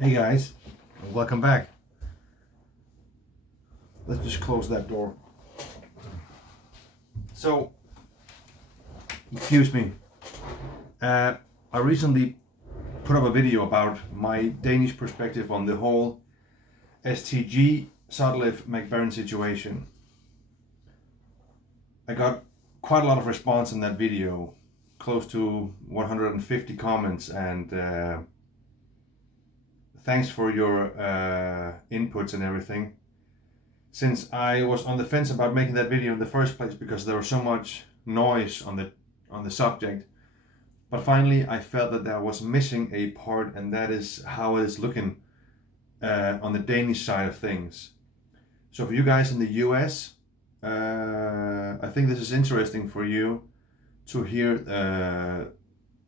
Hey guys, welcome back. Let's just close that door. So, excuse me. I recently put up a video about my Danish perspective on the whole STG Sutliff Mac Baren situation. I got quite a lot of response in that video, close to 150 comments, and thanks for your inputs and everything. Since I was on the fence about making that video in the first place because there was so much noise on the subject, but finally I felt that there was missing a part, and that is how it is looking on the Danish side of things. So for you guys in the US, I think this is interesting for you to hear,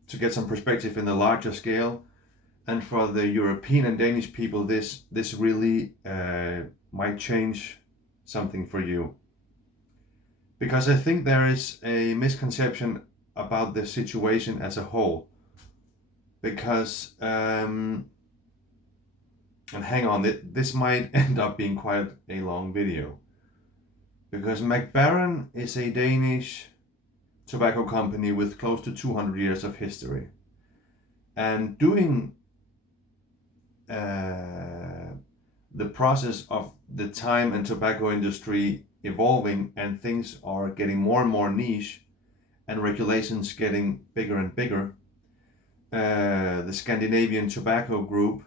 to get some perspective in the larger scale, and for the European and Danish people, this really might change something for you, because I think there is a misconception about the situation as a whole. Because and hang on, this might end up being quite a long video, because Mac Baren is a Danish tobacco company with close to 200 years of history, and doing the process of the time and tobacco industry evolving, and things are getting more and more niche and regulations getting bigger and bigger. The Scandinavian Tobacco Group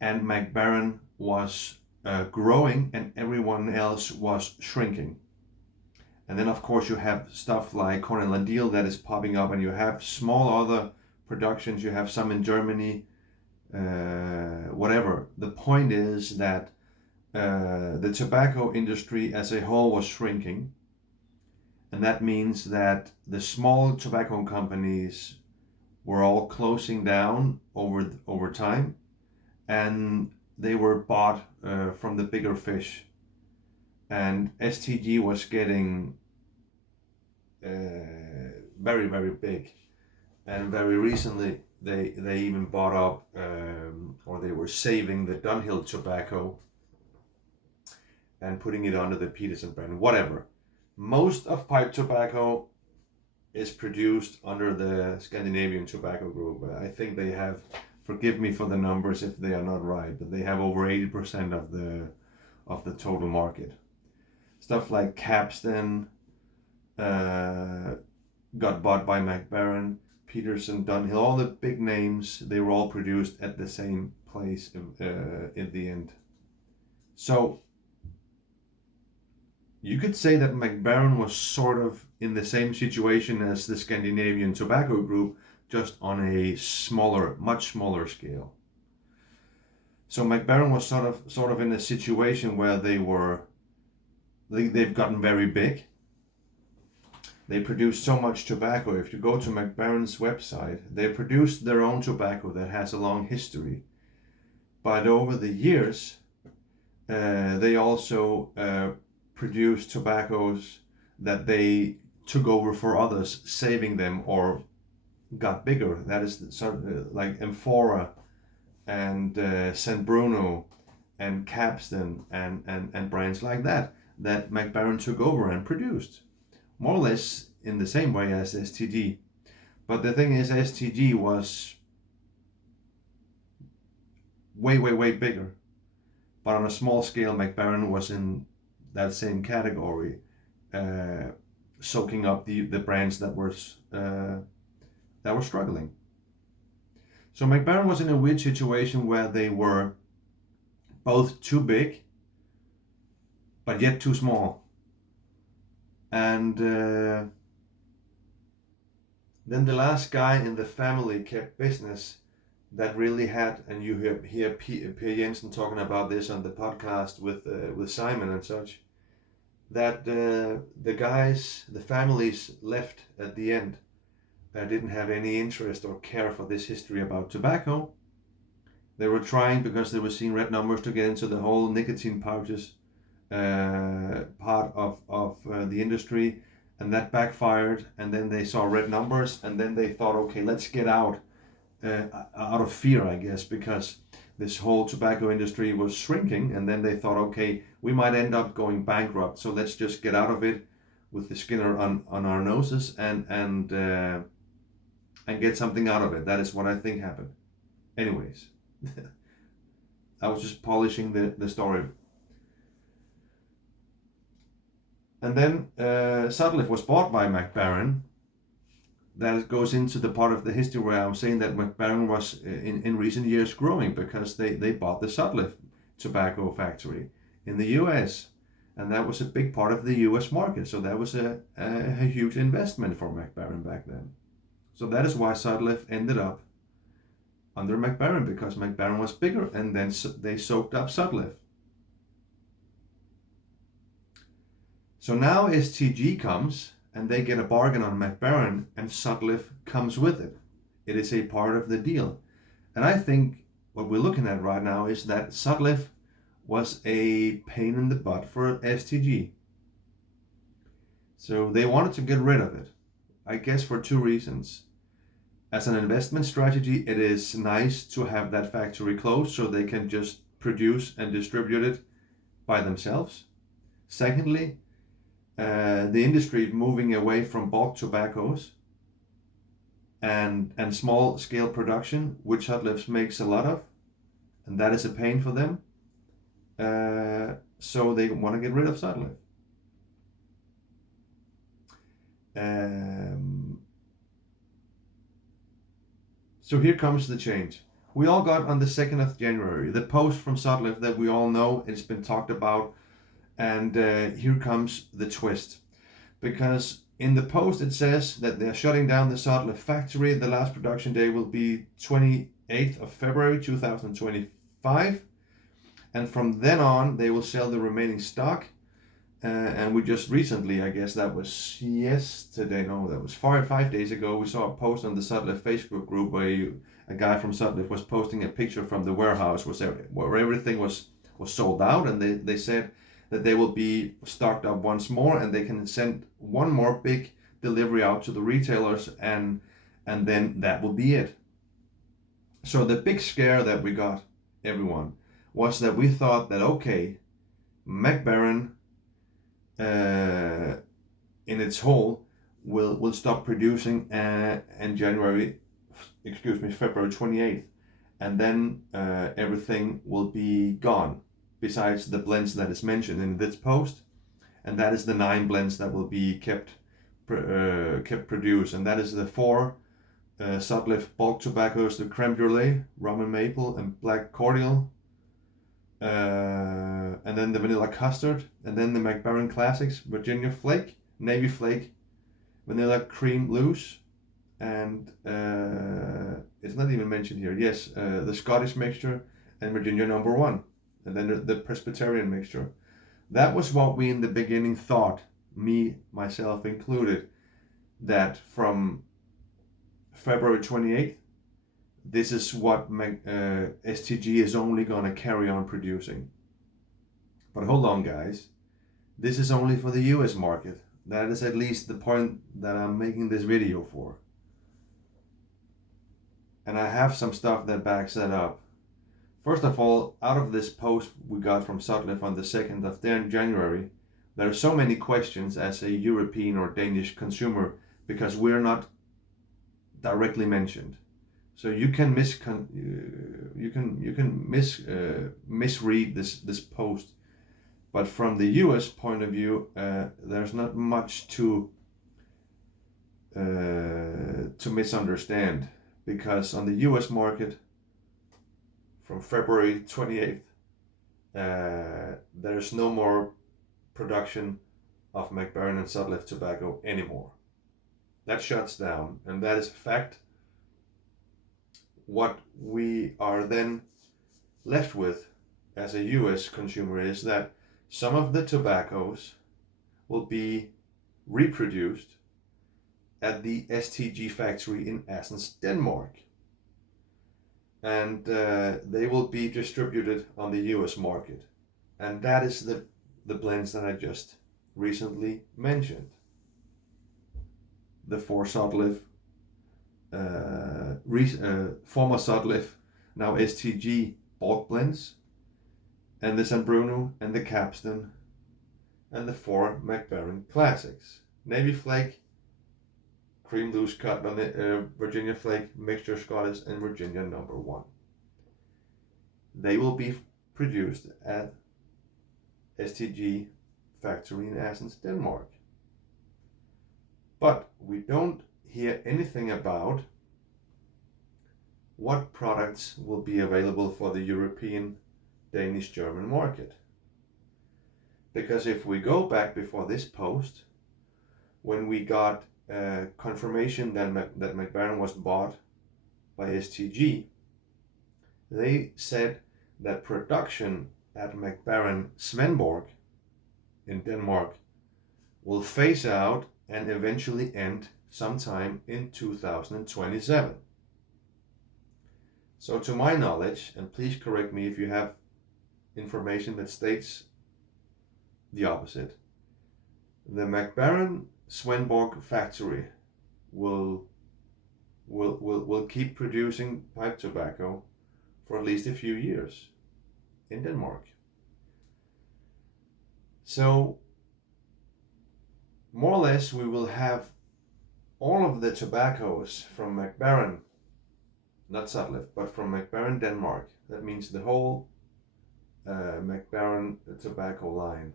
and Mac Baren was growing, and everyone else was shrinking. And then of course you have stuff like Cornell and Deal that is popping up, and you have small other productions, you have some in Germany, whatever. The point is that the tobacco industry as a whole was shrinking, and that means that the small tobacco companies were all closing down over time, and they were bought from the bigger fish. And STG was getting very, very big, and very recently they even bought up, or they were saving the Dunhill tobacco and putting it under the Peterson brand, whatever. Most of pipe tobacco is produced under the Scandinavian Tobacco Group. I think they have, forgive me for the numbers if they are not right, but they have over 80% of the total market. Stuff like Capstan got bought by Mac Baren, Peterson, Dunhill, all the big names, they were all produced at the same place in the end. So you could say that Mac Baren was sort of in the same situation as the Scandinavian Tobacco Group, just on a smaller, much smaller scale. So Mac Baren was sort of in a situation where they've gotten very big. They produce so much tobacco. If you go to Mac Baren's website, they produce their own tobacco that has a long history. But over the years, they also produce tobaccos that they took over for others, saving them or got bigger. That is sort of like Amphora and San Bruno and Capstan and brands like that Mac Baren took over and produced, more or less in the same way as STG. But the thing is, STG was way, way, way bigger. But on a small scale, Mac Baren was in that same category, soaking up the brands that were struggling. So Mac Baren was in a weird situation where they were both too big, but yet too small. And then the last guy in the family kept business that really had, and you hear Per Jensen talking about this on the podcast with Simon and such, that the guys, the families left at the end, didn't have any interest or care for this history about tobacco. They were trying, because they were seeing red numbers, to get into the whole nicotine pouches part of the industry, and that backfired. And then they saw red numbers, and then they thought, okay, let's get out of fear, I guess, because this whole tobacco industry was shrinking, and then they thought, okay, we might end up going bankrupt, so let's just get out of it with the skin on our noses and get something out of it. That is what I think happened. Anyways, I was just polishing the story. And then Sutliff was bought by Mac Baren. That goes into the part of the history where I was saying that Mac Baren was in recent years growing because they bought the Sutliff tobacco factory in the US. And that was a big part of the US market. So that was a huge investment for Mac Baren back then. So that is why Sutliff ended up under Mac Baren, because Mac Baren was bigger, and then they soaked up Sutliff. So now STG comes and they get a bargain on Mac Baren, and Sutliff comes with it. It is a part of the deal. And I think what we're looking at right now is that Sutliff was a pain in the butt for STG. So they wanted to get rid of it, I guess for two reasons. As an investment strategy, it is nice to have that factory closed so they can just produce and distribute it by themselves. Secondly, the industry moving away from bulk tobaccos and small scale production, which Sutliff makes a lot of, and that is a pain for them. So they want to get rid of Sutliff. So here comes the change. We all got on the 2nd of January the post from Sutliff that we all know, it's been talked about, and here comes the twist. Because in the post it says that they're shutting down the Sutliff factory. The last production day will be 28th of February 2025. And from then on, they will sell the remaining stock. And we just recently, I guess that was yesterday, no, that was 5 days ago, we saw a post on the Sutliff Facebook group where a guy from Sutliff was posting a picture from the warehouse where everything was sold out, and they said that they will be stocked up once more and they can send one more big delivery out to the retailers, and then that will be it. So the big scare that we got, everyone, was that we thought that, okay, Mac Baren in its whole will stop producing in February 28th, and then everything will be gone besides the blends that is mentioned in this post, and that is the 9 blends that will be kept produced, and that is the 4 Sutliff bulk tobaccos, the creme brulee, rum and maple, and black cordial, and then the vanilla custard, and then the Mac Baren classics, Virginia flake, navy flake, vanilla cream loose, and it's not even mentioned here, yes, the Scottish mixture, and Virginia number 1, and then the Presbyterian mixture. That was what we in the beginning thought, me, myself included, that from February 28th, this is what STG is only going to carry on producing. But hold on, guys. This is only for the US market. That is at least the point that I'm making this video for. And I have some stuff that backs that up. First of all, out of this post we got from Sutliff on the 2nd of January, there are so many questions as a European or Danish consumer because we're not directly mentioned. So you can misread this post, but from the U.S. point of view, there's not much to misunderstand, because on the U.S. market from February 28th, there's no more production of Mac Baren and Sutliff tobacco anymore. That shuts down, and that is a fact. What we are then left with as a US consumer is that some of the tobaccos will be reproduced at the STG factory in Assens, Denmark. And they will be distributed on the US market. And that is the blends that I just recently mentioned. The 4 Sutliff, former Sutliff, now STG bulk blends, and the San Bruno, and the Capstan, and the 4 Mac Baren Classics. Navy Flake, Cream Loose Cut, Virginia Flake, Mixture Scottish, and Virginia Number 1. They will be produced at STG factory in Assens, Denmark. But we don't hear anything about what products will be available for the European, Danish, German market. Because if we go back before this post, when we got confirmation that Mac Baren was bought by STG, they said that production at Mac Baren Svendborg in Denmark will phase out and eventually end sometime in 2027. So to my knowledge, and please correct me if you have information that states the opposite, the Mac Baren Svendborg factory will keep producing pipe tobacco for at least a few years in Denmark. So more or less we will have all of the tobaccos from Mac Baren, not Sutliff, but from Mac Baren Denmark. That means the whole Mac Baren tobacco line.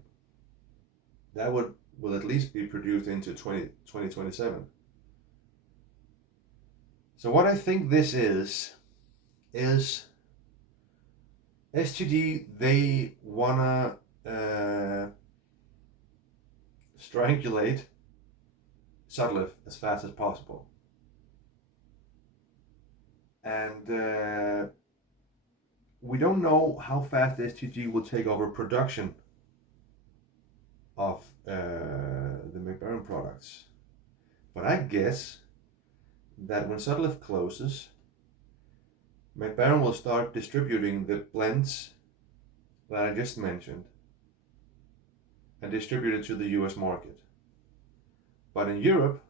That will at least be produced into 2027. So what I think this is STG, they wanna strangulate Sutliff as fast as possible. And we don't know how fast STG will take over production of the Mac Baren products. But I guess that when Sutliff closes, Mac Baren will start distributing the blends that I just mentioned and distribute it to the US market. But in Europe,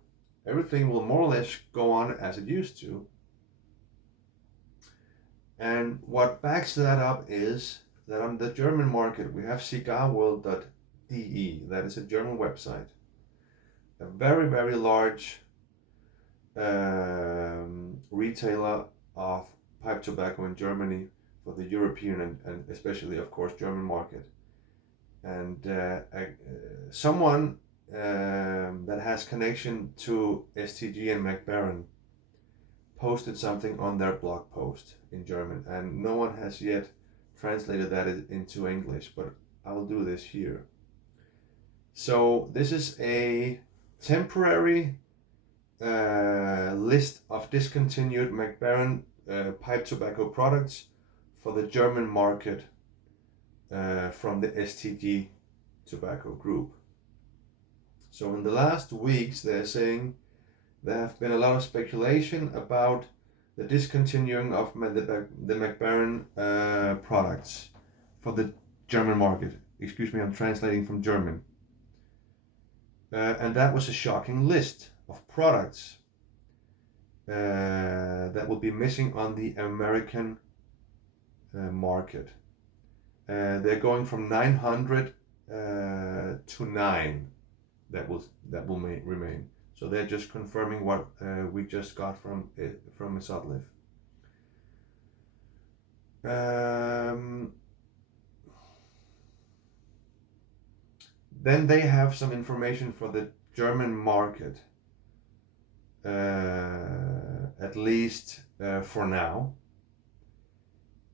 everything will more or less go on as it used to. And what backs that up is that on the German market, we have cigarworld.de, that is a German website, a very, very large retailer of pipe tobacco in Germany for the European and especially, of course, German market. And someone that has connection to STG and Mac Baren posted something on their blog post in German, and no one has yet translated that into English, but I'll do this here. So this is a temporary list of discontinued Mac Baren pipe tobacco products for the German market from the STG tobacco group. So in the last weeks, they're saying there have been a lot of speculation about the discontinuing of the Mac Baren products for the German market. Excuse me, I'm translating from German. And that was a shocking list of products that will be missing on the American market. They're going from 900 to 9 that will remain. So they're just confirming what we just got from Sutliff. Then they have some information for the German market, at least for now,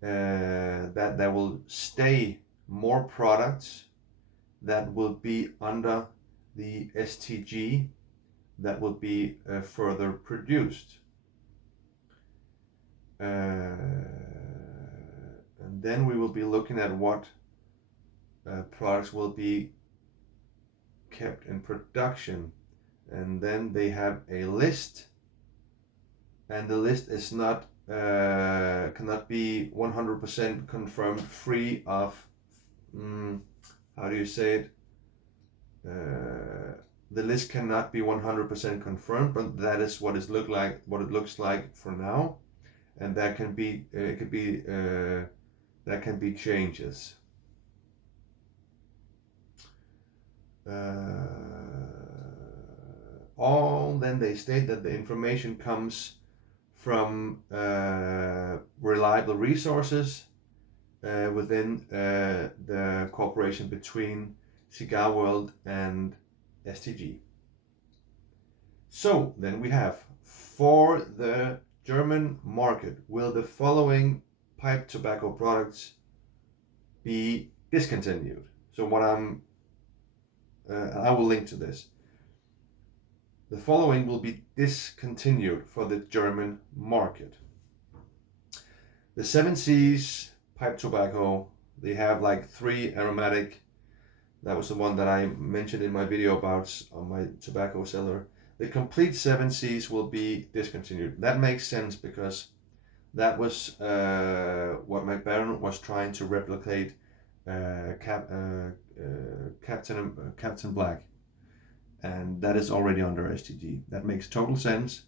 that there will stay more products that will be under the STG that will be further produced. And then we will be looking at what products will be kept in production, and then they have a list, and the list is not cannot be 100% confirmed, free of how do you say it, the list cannot be 100% confirmed, but that is what it looks like for now, and that can be it could be There can be changes. Then they state that the information comes from reliable resources within the cooperation between Cigar World and STG. So then we have, for the German market, will the following pipe tobacco products be discontinued? So what I will link to this. The following will be discontinued for the German market. The 7Cs pipe tobacco, they have like 3 aromatic. That was the one that I mentioned in my video about on my tobacco cellar. The complete 7Cs will be discontinued. That makes sense because that was what Mac Baren was trying to replicate Captain Black, and that is already under STG. That makes total sense,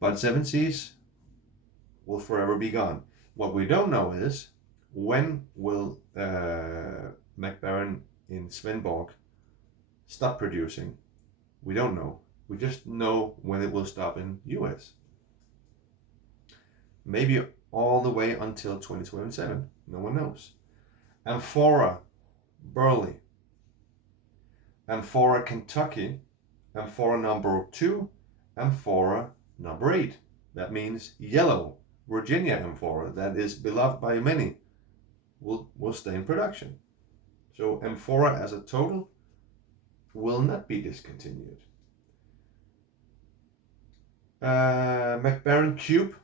but 7Cs will forever be gone. What we don't know is when will Mac Baren in Svendborg stop producing. We don't know. We just know when it will stop in US. Maybe all the way until 2027. No one knows. Amphora Burley, Amphora Kentucky, Amphora number 2, Amphora number 8. That means yellow Virginia Amphora that is beloved by many will stay in production. So Amphora as a total will not be discontinued. Mac Baren Cube.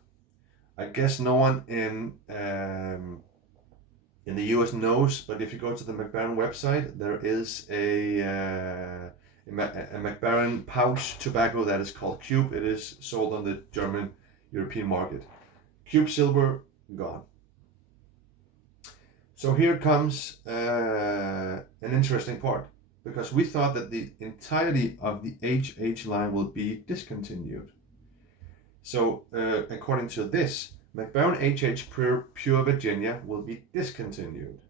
I guess no one in the US knows, but if you go to the Mac Baren website, there is a Mac Baren pouch tobacco that is called Cube. It is sold on the German European market. Cube Silver, gone. So here comes an interesting part, because we thought that the entirety of the HH line will be discontinued. So according to this, Mac Baren HH Pure Virginia will be discontinued.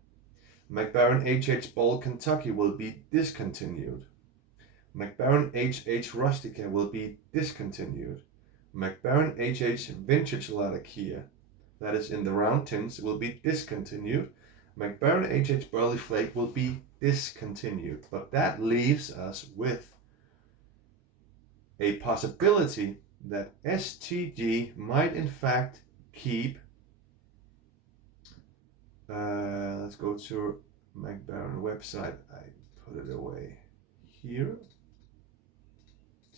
Mac Baren HH Bold Kentucky will be discontinued. Mac Baren HH Rustica will be discontinued. Mac Baren HH Vintage Latakia, that is in the round tins, will be discontinued. Mac Baren HH Burley Flake will be discontinued. But that leaves us with a possibility that STG might in fact keep, let's go to Mac Baren website, I put it away here,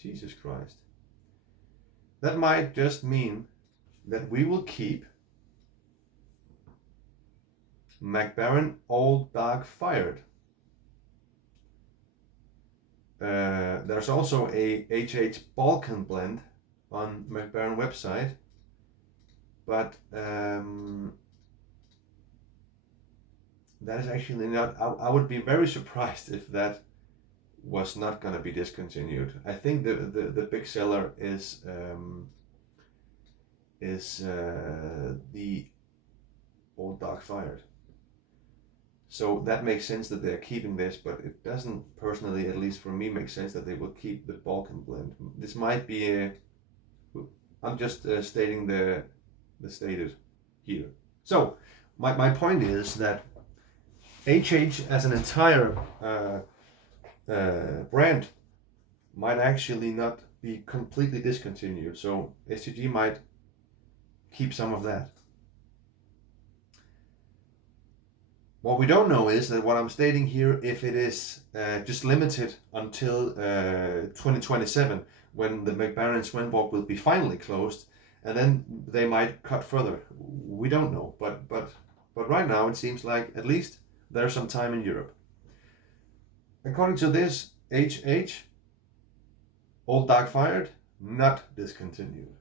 Jesus Christ. That might just mean that we will keep Mac Baren Old Dark Fired. There's also a HH Balkan blend on Mac Baren website, but that is actually not, I would be very surprised if that was not going to be discontinued. I think the big seller is the Old Dark Fired. So that makes sense that they're keeping this, but it doesn't personally, at least for me, make sense that they will keep the Balkan blend. This might be I'm just stating the stated here. So my point is that HH as an entire brand might actually not be completely discontinued. So STG might keep some of that. What we don't know is that what I'm stating here, if it is just limited until 2027, when the Mac Baren Svendborg will be finally closed, and then they might cut further. We don't know, but right now it seems like at least there's some time in Europe. According to this, HH, Old Dark Fired, not discontinued.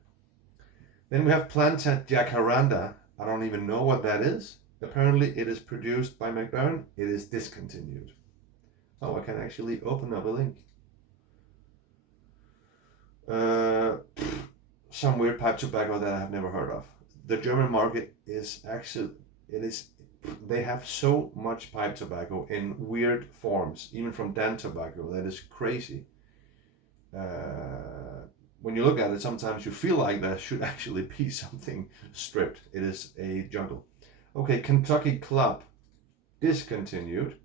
Then we have Planted Jacaranda. I don't even know what that is. Apparently it is produced by Mac Baren. It is discontinued. Oh, I can actually open up a link. Some weird pipe tobacco that I have never heard of. The German market is actually, it is they have so much pipe tobacco in weird forms, even from Dan Tobacco, that is crazy. When you look at it, sometimes you feel like that should actually be something stripped. It is a jungle. Okay, Kentucky Club, discontinued.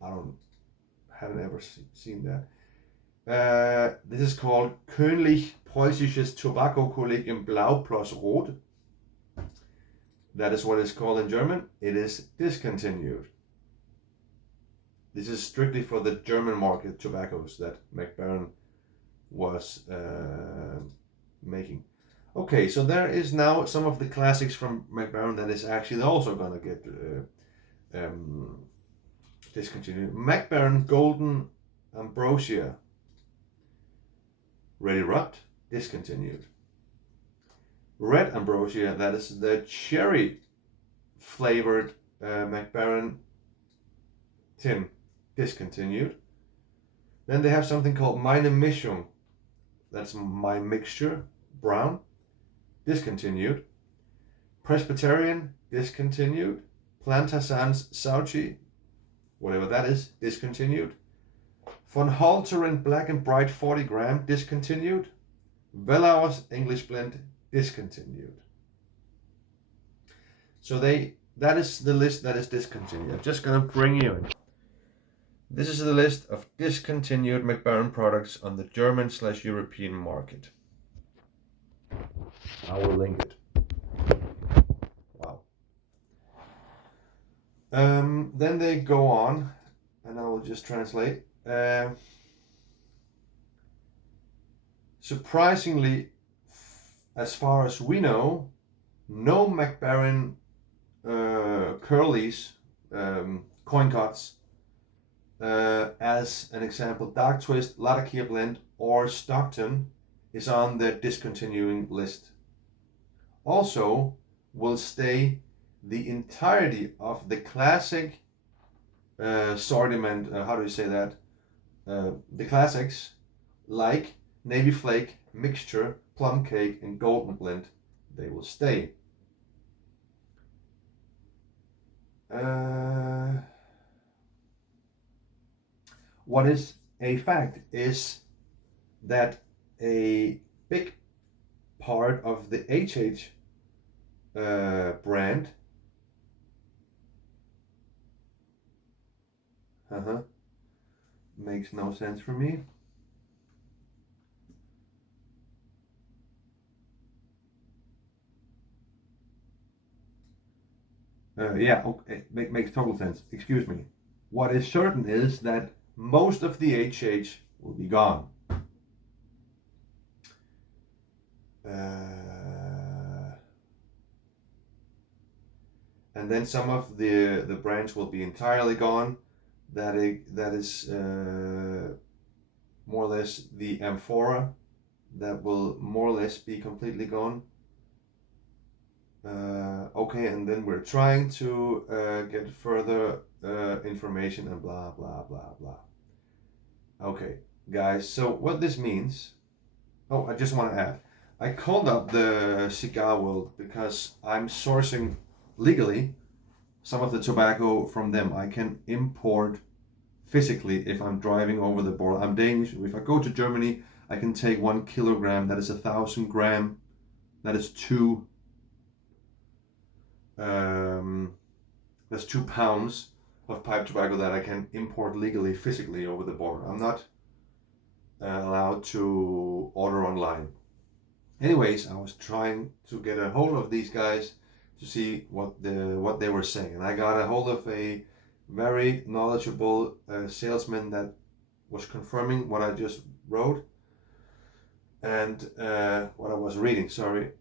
Haven't ever seen that. This is called Königlich Preußisches Tobacco-Kolleg Blau plus Rot. That is what it's called in German. It is discontinued. This is strictly for the German market tobaccos that Mac Baren was making. Okay, so there is now some of the classics from Mac Baren that is actually also gonna get discontinued. Mac Baren Golden Ambrosia, ready rubbed, discontinued. Red Ambrosia, that is the cherry flavored Mac Baren tin, discontinued. Then they have something called Meine Mischung, that's my mixture, brown, discontinued. Presbyterian, discontinued. Plantasan's Sauchi, whatever that is, discontinued. Von Halteren Black and Bright 40 gram, discontinued. Wellauer's English Blend, discontinued. So that is the list that is discontinued. I'm just gonna bring you in. This is the list of discontinued Mac Baren products on the German/European market. I will link it. Wow. Then they go on, and I will just translate. Surprisingly, as far as we know, no Mac Baren curlies, coin cuts, as an example, Dark Twist, Latakia Blend, or Stockton is on the discontinuing list. Also, will stay the entirety of the classic assortment. How do you say that? The classics like Navy Flake, Mixture, Plum Cake, and Golden Blend. They will stay. What is a fact is that a big part of the HH brand makes no sense for me. Yeah, okay, makes total sense. Excuse me. What is certain is that most of the HH will be gone. And then some of the brands will be entirely gone. That is more or less the Amphora that will more or less be completely gone. Okay, and then we're trying to get further information and blah blah blah blah. Okay, guys, so what this means, I just want to add, I called up the cigar world because I'm sourcing legally some of the tobacco from them. I can import physically if I'm driving over the border. I'm Danish. If I go to Germany, I can take 1 kilogram, that is 1,000 gram, that is 2 that's 2 pounds of pipe tobacco that I can import legally, physically over the border. I'm not allowed to order online. Anyways, I was trying to get a hold of these guys to see what they were saying, and I got a hold of a very knowledgeable salesman that was confirming what I just wrote and what I was reading. Sorry,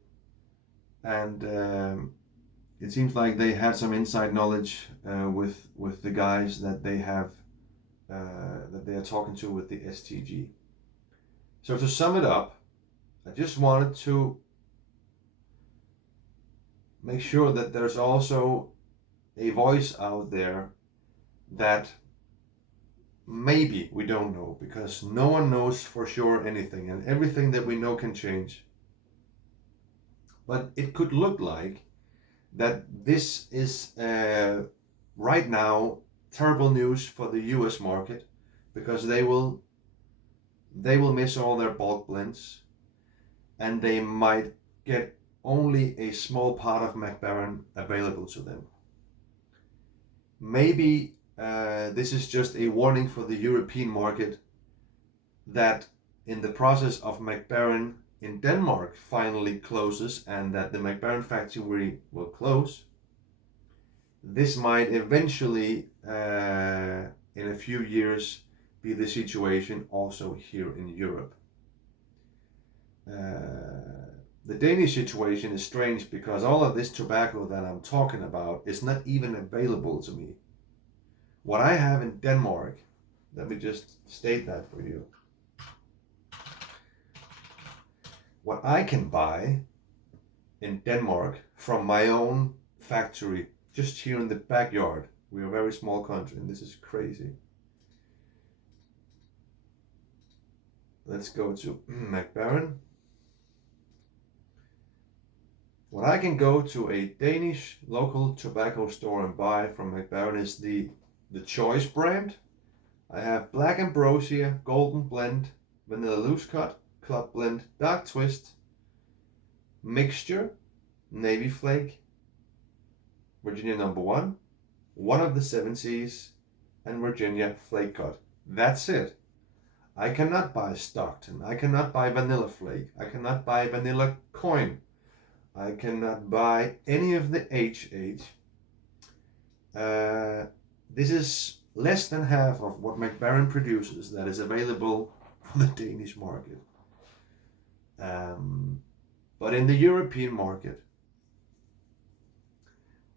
and it seems like they had some inside knowledge with the guys that they have that they are talking to with the STG. So to sum it up, I just wanted to make sure that there's also a voice out there that maybe we don't know, because no one knows for sure anything, and everything that we know can change. But it could look like that this is right now terrible news for the US market, because they will miss all their bulk blends, and they might get only a small part of Mac Baren available to them. Maybe this is just a warning for the European market that in the process of Mac Baren in Denmark finally closes, and that the Mac Baren factory will close, this might eventually, in a few years, be the situation also here in Europe. The Danish situation is strange because all of this tobacco that I'm talking about is not even available to me. What I have in Denmark, let me just state that for you. What I can buy in Denmark from my own factory, just here in the backyard. We're a very small country and this is crazy. Let's go to Mac Baren. What I can go to a Danish local tobacco store and buy from Mac Baren is the Choice brand. I have Black Ambrosia, Golden Blend, Vanilla Loose Cut, Club Blend, Dark Twist, Mixture, Navy Flake, Virginia No. 1, one of the 7 Cs, and Virginia Flake Cut. That's it. I cannot buy Stockton. I cannot buy Vanilla Flake. I cannot buy Vanilla Coin. I cannot buy any of the HH. This is less than half of what Mac Baren produces that is available for the Danish market. But in the European market,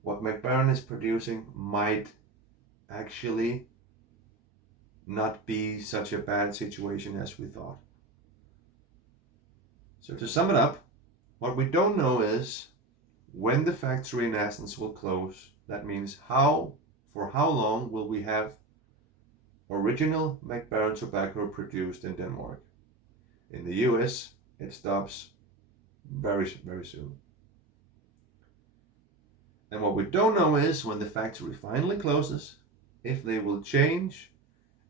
what Mac Baren is producing might actually not be such a bad situation as we thought. So to sum it up, what we don't know is when the factory in Assens will close. That means for how long will we have original Mac Baren tobacco produced in Denmark. In the US, it stops very, very soon. And what we don't know is when the factory finally closes, if they will change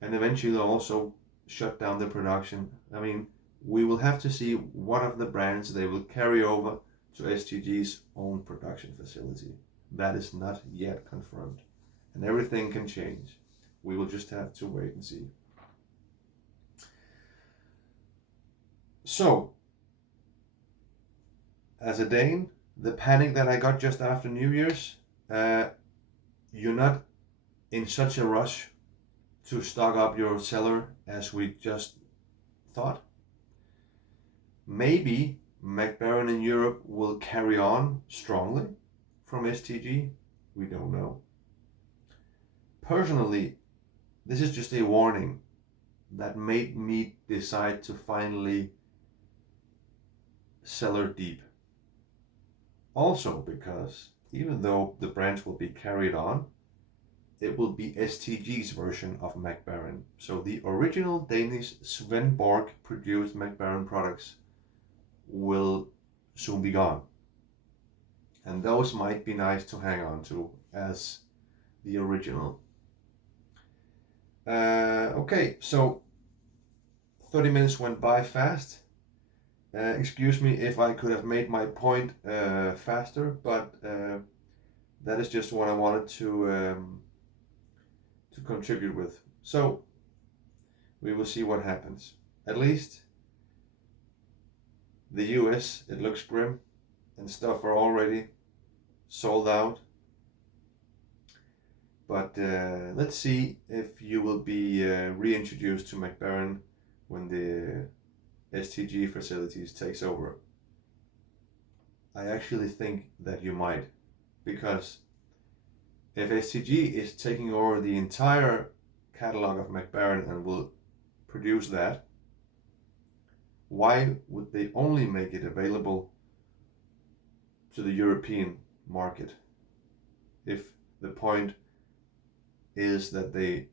and eventually also shut down the production. I mean, we will have to see what of the brands they will carry over to STG's own production facility. That is not yet confirmed, and everything can change. We will just have to wait and see. So, as a Dane, the panic that I got just after New Year's, you're not in such a rush to stock up your cellar as we just thought. Maybe Mac Baren in Europe will carry on strongly from STG. We don't know. Personally, this is just a warning that made me decide to finally cellar deep. Also because even though the brands will be carried on, it will be STG's version of Mac Baren. So the original Danish Svend Borg produced Mac Baren products will soon be gone. And those might be nice to hang on to as the original. Okay, so 30 minutes went by fast. Excuse me if I could have made my point faster, but that is just what I wanted to contribute with. So we will see what happens. At least the US, it looks grim and stuff are already sold out. But let's see if you will be reintroduced to Mac Baren when the STG facilities takes over. I actually think that you might, because if STG is taking over the entire catalog of Mac Baren and will produce that, why would they only make it available to the European market if the point is that they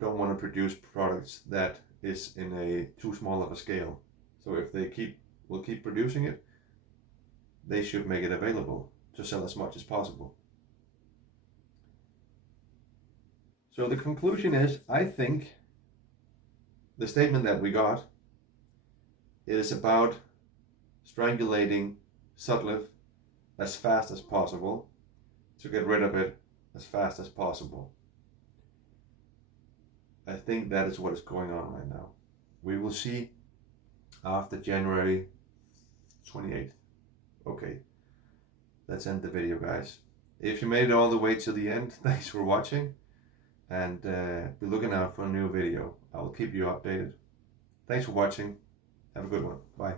don't want to produce products that is in a too small of a scale? So if they will keep producing it, they should make it available to sell as much as possible. So the conclusion is, I think the statement that we got is about strangulating Sutliff as fast as possible to get rid of it as fast as possible. I think that is what is going on right now. We will see after January 28th. Okay, let's end the video, guys. If you made it all the way to the end, thanks for watching, and be looking out for a new video. I will keep you updated. Thanks for watching. Have a good one. Bye.